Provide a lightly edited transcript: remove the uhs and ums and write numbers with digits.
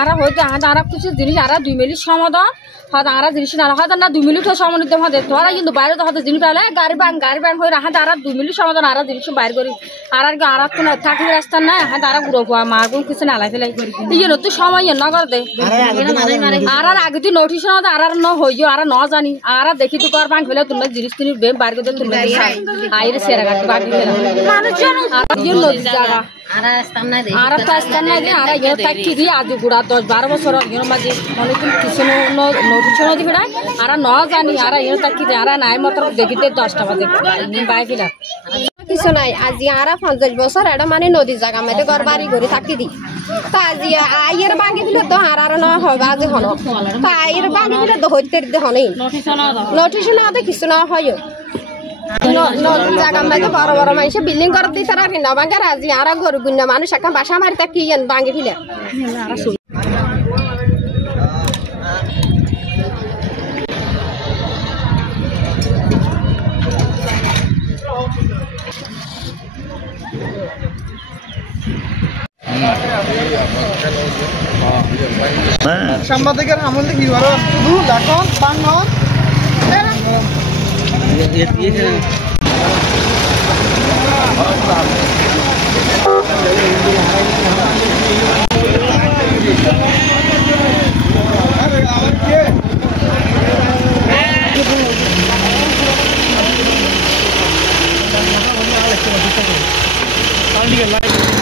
আর হয়তো আর কিছু জিনিস আর 2 মিনিট সমাধান হয়তো আর জিনিস না হয়তো না 2 মিনিট সমাধান হতে তোরা কিন্তু বাইরে তো হয়তো জিনিস পেলে গাড়ি ব্যান হয়ে রাখা আর 2 মিনিট সমাধান আর জিনিস বাইর করি আর কোনো থাকি রাস্তা না হ্যাঁ তারা ঘুরো মার কিছু না ফেলাই ইয়ে তো সময় না করে দে আর আগে তুই নোটিশ না আর ন হইও আর ন জানি আর দেখি তো কর ব্যাংক ফেলে তোমরা জিনিস তিনি বাইর করে তোমরা আইরে সেরা কাটি বাকি ফেলা আর ইয়ে নদী জায়গা আর স্থান নাই দে আর ইয়ে থাকি দি আজ গুড়া 10-12 বছর ইয়ে মাঝে মনে কিছু নোটিশ নদী ফেলা আর ন জানি আর ইয়ে থাকি দে আর নাই মাত্র দেখিতে 10টা বাজে বাই ফেলা কিছু নাই আজি আর 50 বছর এটা মানে নদীর জায়গা মধ্যে ঘর বাড়ি করে থাকি দি তো আজি আইয়ের বাঙ্গি দিলে তো আর না হয় আজি হন তো আইয়ের বাঙ্গি দিলে তো হইতে দিতে হনই নোটিশ না তো কিছু না হয় নদীর জায়গা মধ্যে বড় বড় মানুষ বিল্ডিং করে দিতে রাখি না বাঙ্গার আজি আর গরু গুন্না মানুষ একটা বাসা মারি থাকি বাঙ্গি ফেলে সাংবাদিকের আমল কি শুধু লেখন বাংলা Light